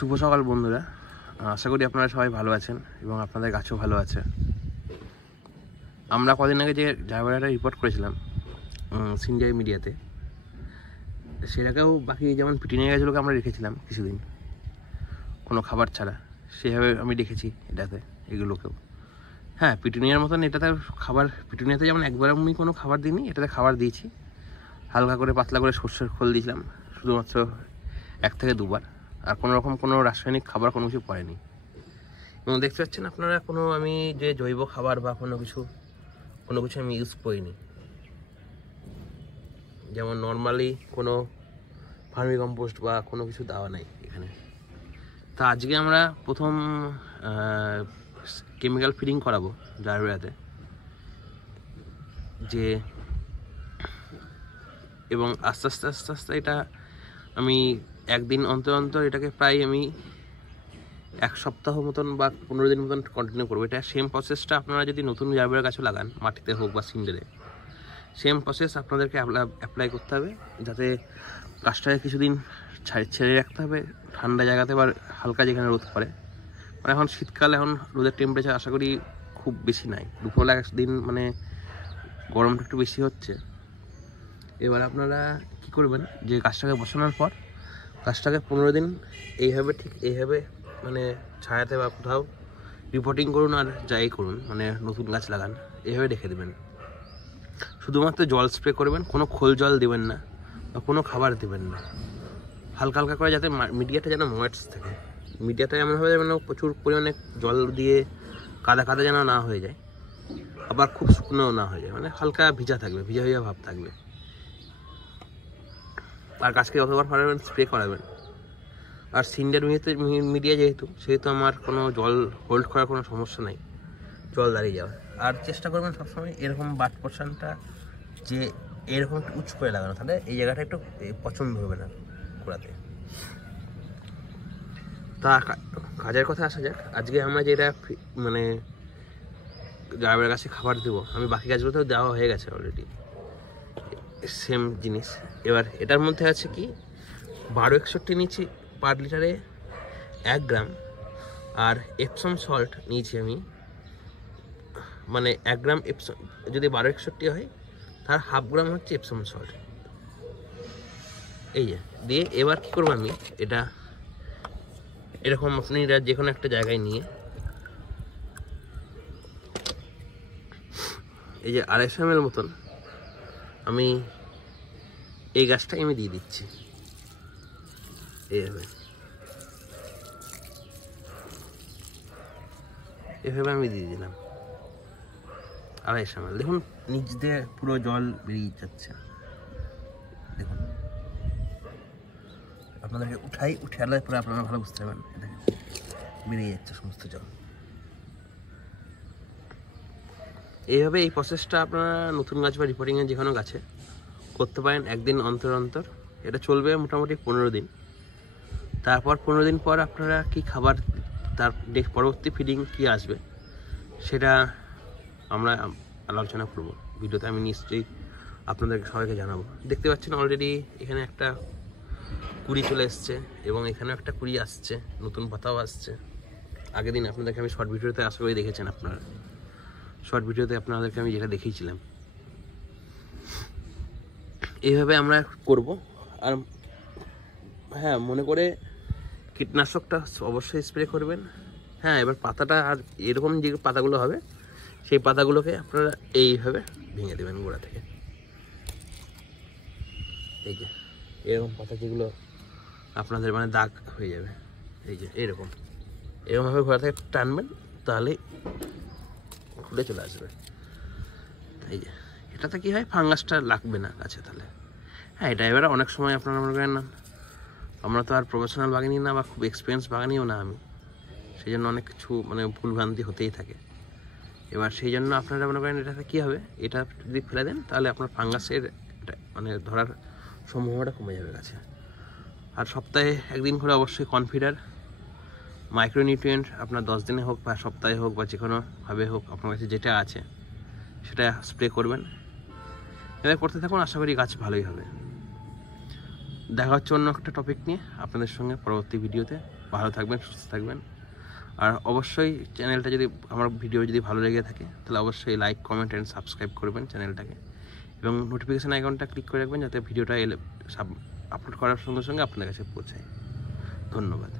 শুভ সকাল বন্ধুরা, আশা করি আপনারা সবাই ভালো আছেন এবং আপনাদের গাছও ভালো আছে। আমরা কদিন আগে যে জায়গাটা রিপোর্ট করেছিলাম সিনজাই মিডিয়াতে, সেটাকেও বাকি যেমন পিটিনিয়া গাছগুলোকে আমরা রেখেছিলাম কিছুদিন কোনো খাবার ছাড়া, সেভাবে আমি রেখেছি এটাতে, এগুলোকেও। হ্যাঁ, পিটুনিয়ার মতন এটাতে খাবার, পিটুনিয়াতে যেমন একবার আমি কোনো খাবার দিইনি, এটাতে খাবার দিয়েছি। হালকা করে পাতলা করে সর্ষের খোল দিয়েছিলাম শুধুমাত্র 1 থেকে 2 বার, আর কোনো রকম কোনো রাসায়নিক খাবার কোনো কিছু পড়েনি। এবং দেখতে পাচ্ছেন আপনারা কোনো আমি যে জৈব খাবার বা কোনো কিছু আমি ইউজ করিনি, যেমন নর্মালি কোনো ভার্মি কম্পোস্ট বা কোনো কিছু দেওয়া নাই এখানে। তা আজকে আমরা প্রথম কেমিক্যাল ফিডিং করাবো জারবেরাতে, যে এবং আস্তে আস্তে এটা আমি একদিন অন্তর অন্তর এটাকে প্রায় আমি 1 সপ্তাহ মতন বা 15 দিন মতন কন্টিনিউ করবো। এটা সেম প্রসেসটা আপনারা যদি নতুন জারবেরা গাছও লাগান, মাটিতে হোক বা সিন্ডারে, সেম প্রসেস আপনাদেরকে অ্যাপ্লাই করতে হবে, যাতে গাছটাকে কিছুদিন ছেড়ে রাখতে হবে ঠান্ডা জায়গাতে বা হালকা যেখানে রোদ পড়ে। মানে এখন শীতকাল, এখন রোদের টেম্পারেচার আশা করি খুব বেশি নাই, দুপুরবেলা একদিন মানে গরমটা একটু বেশি হচ্ছে। এবার আপনারা কি করবেন, যে গাছটাকে বসানোর পর গাছটাকে 15 দিন এইভাবে, ঠিক এইভাবে মানে ছায়াতে বা কোথাও রিপোর্টিং করুন, আর যাই করুন, মানে নতুন গাছ লাগান, এইভাবে রেখে দেবেন। শুধুমাত্র জল স্প্রে করবেন, কোনো খোল জল দেবেন না বা কোনো খাবার দেবেন না। হালকা হালকা করে, যাতে মিডিয়াটা যেন ময়েস্ট থাকে। মিডিয়াটা এমনভাবে যেন প্রচুর পরিমাণে জল দিয়ে কাদা কাদা যেন না হয়ে যায়, আবার খুব শুকনো না হয়ে যায়, মানে হালকা ভিজা থাকবে, ভিজা ভিজা ভাব থাকবে। আর গাছকে যতবার পারবেন স্প্রে করাবেন। আর সিন্ডার মিডিয়া সেহেতু আমার কোনো জল হোল্ড করার কোনো সমস্যা নাই, জল দাঁড়িয়ে যাওয়ার। আর চেষ্টা করবেন সবসময় এরকম বাট পোর্শনটা যে এরকম একটু উঁচু করে লাগানো, তাহলে এই জায়গাটা একটু পছন্দ হবে না করাতে। তা কাজের কথা আসা যাক। আজকে আমরা যেটা মানে জারবেরা গাছে খাবার দেবো, আমি বাকি গাছগুলোতেও দেওয়া হয়ে গেছে অলরেডি, সেম জিনিস। এবার এটার মধ্যে আছে কি 1261 নিয়েছি পার লিটারে 1 গ্রাম, আর এপসম সল্ট নিয়েছি আমি, মানে 1 গ্রাম এপসম যদি 1261 হয়, তার 1/2 গ্রাম হচ্ছে এপসম সল্ট। এই যে দিয়ে এবার কী করবো আমি, এটা এরকম আপনি যে কোনো একটা জায়গায় নিয়ে, এই যে 250 ml মতন আমি এই গাছটাই আমি দিয়ে দিচ্ছি এভাবে আমি দিয়ে দিলাম 250 ml। দেখুন নিচ দিয়ে পুরো জল বেরিয়ে যাচ্ছে, দেখুন। আপনাদেরকে উঠে আলাদা পরে আপনারা ভালো বুঝতে পারবেন, দেখেন বেরিয়ে যাচ্ছে সমস্ত জল। এইভাবে এই প্রসেসটা আপনারা নতুন গাছ বা রিপোর্টিংয়ের যে কোনো গাছে করতে পারেন, একদিন অন্তর অন্তর। এটা চলবে মোটামুটি 15 দিন। তারপর 15 দিন পর আপনারা কি খাবার, তার পরবর্তী ফিডিং কি আসবে সেটা আমরা আলোচনা করব ভিডিওতে। আমি নিশ্চয়ই আপনাদেরকে সবাইকে জানাবো। দেখতে পাচ্ছেন অলরেডি এখানে একটা কুড়ি চলে এসছে এবং এখানেও একটা কুড়ি আসছে, নতুন পাতাও আসছে। আগের দিন আপনাদেরকে আমি শর্ট ভিডিওতে আশা করি দেখেছেন আপনারা, শর্ট ভিডিওতে আপনাদেরকে আমি যেটা দেখিয়েছিলাম। এইভাবে আমরা করব। আর হ্যাঁ, মনে করে কীটনাশকটা অবশ্যই স্প্রে করবেন। হ্যাঁ, এবার পাতাটা আর এরকম যে পাতাগুলো হবে, সেই পাতাগুলোকে আপনারা এইভাবে ভেঙে দেবেন গোড়া থেকে। এই যে এরকম পাতা যেগুলো আপনাদের মানে দাগ হয়ে যাবে, এই যে এরকমভাবে গোড়া থেকে টানবেন, তাহলে খুলে চলে আসবে। এই যে এটাতে কী হয়, ফাঙ্গাসটা লাগবে না গাছে তাহলে। হ্যাঁ, এটা এবারে অনেক সময় আপনারা মনে করেন না, আমরা তো আর প্রফেশনাল বাগানি না বা খুব এক্সপিরিয়েন্স বাগানিও না আমি, সেই জন্য অনেক কিছু মানে ভুলভ্রান্তি হতেই থাকে। এবার সেই জন্য আপনারা মনে করেন এটাতে কী হবে, এটা যদি ফেলে দেন তাহলে আপনার ফাঙ্গাসের মানে ধরার সম্ভাবনাটা কমে যাবে গাছে। আর সপ্তাহে 1 দিন করে অবশ্যই কনফিডার মাইক্রোনিউট্রিয়েন্ট আপনার 10 দিনে হোক বা সপ্তাহে হোক বা যে কোনোভাবে হোক আপনার কাছে যেটা আছে সেটা স্প্রে করবেন। এবার করতে থাকুন, আশা করি গাছ ভালোই হবে। দেখা হচ্ছে অন্য একটা টপিক নিয়ে আপনাদের সঙ্গে পরবর্তী ভিডিওতে। ভালো থাকবেন, সুস্থ থাকবেন। আর অবশ্যই চ্যানেলটা যদি আমার ভিডিও যদি ভালো লেগে থাকে তাহলে অবশ্যই লাইক, কমেন্ট অ্যান্ড সাবস্ক্রাইব করবেন চ্যানেলটাকে, এবং নোটিফিকেশান আইকনটা ক্লিক করে রাখবেন যাতে ভিডিওটা আপলোড করার সঙ্গে সঙ্গে আপনাদের কাছে পৌঁছায়। ধন্যবাদ।